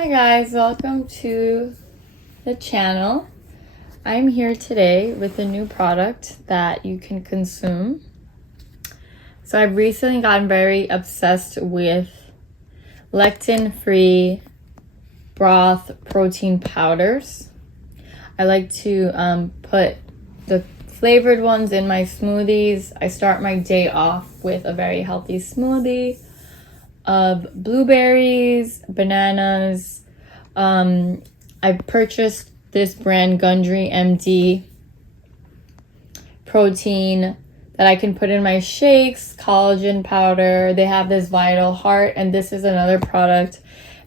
Hi guys, welcome to the channel. I'm here today with a new product that you can consume. So I've recently gotten very obsessed with lectin-free broth protein powders. I like to put the flavored ones in my smoothies. I start my day off with a very healthy smoothie of blueberries, bananas. I purchased this brand Gundry MD protein that I can put in my shakes, collagen powder. They have this Vital Heart, and this is another product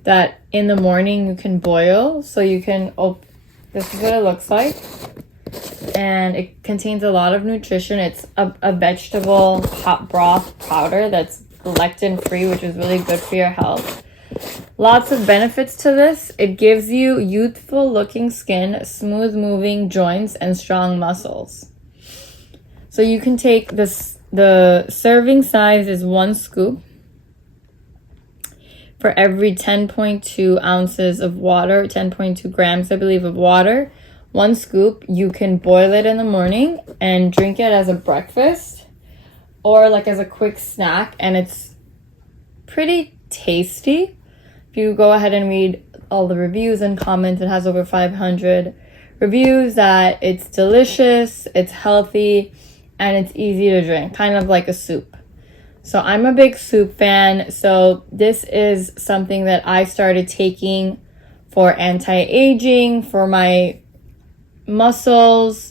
that in the morning you can boil. So you can, this is what it looks like. And it contains a lot of nutrition. It's a vegetable hot broth powder that's lectin free, which is really good for your health. Lots of benefits to this. It gives you youthful looking skin, smooth moving joints, and strong muscles. So you can take this, the serving size is 1 scoop for every 10.2 ounces of water, 10.2 grams, I believe, of water. 1 scoop. You can boil it in the morning and drink it as a breakfast or like as a quick snack, and it's pretty tasty. If you go ahead and read all the reviews and comments, it has over 500 reviews that it's delicious, it's healthy, and it's easy to drink, kind of like a soup. So I'm a big soup fan, so this is something that I started taking for anti-aging, for my muscles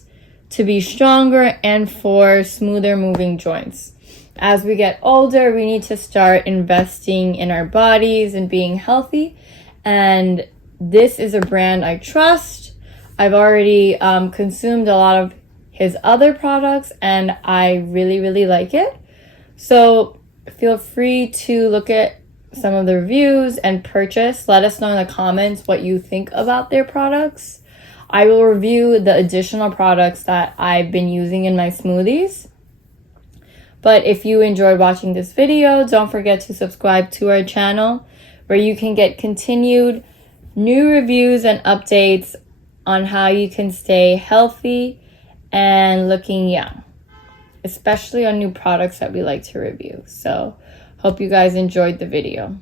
to be stronger, and for smoother moving joints. As we get older, we need to start investing in our bodies and being healthy, and this is a brand I trust. I've already consumed a lot of his other products, and I really like it. So feel free to look at some of the reviews and purchase. Let us know in the comments what you think about their products. I will review the additional products that I've been using in my smoothies. But if you enjoyed watching this video, don't forget to subscribe to our channel, where you can get continued new reviews and updates on how you can stay healthy and looking young, especially on new products that we like to review. So hope you guys enjoyed the video.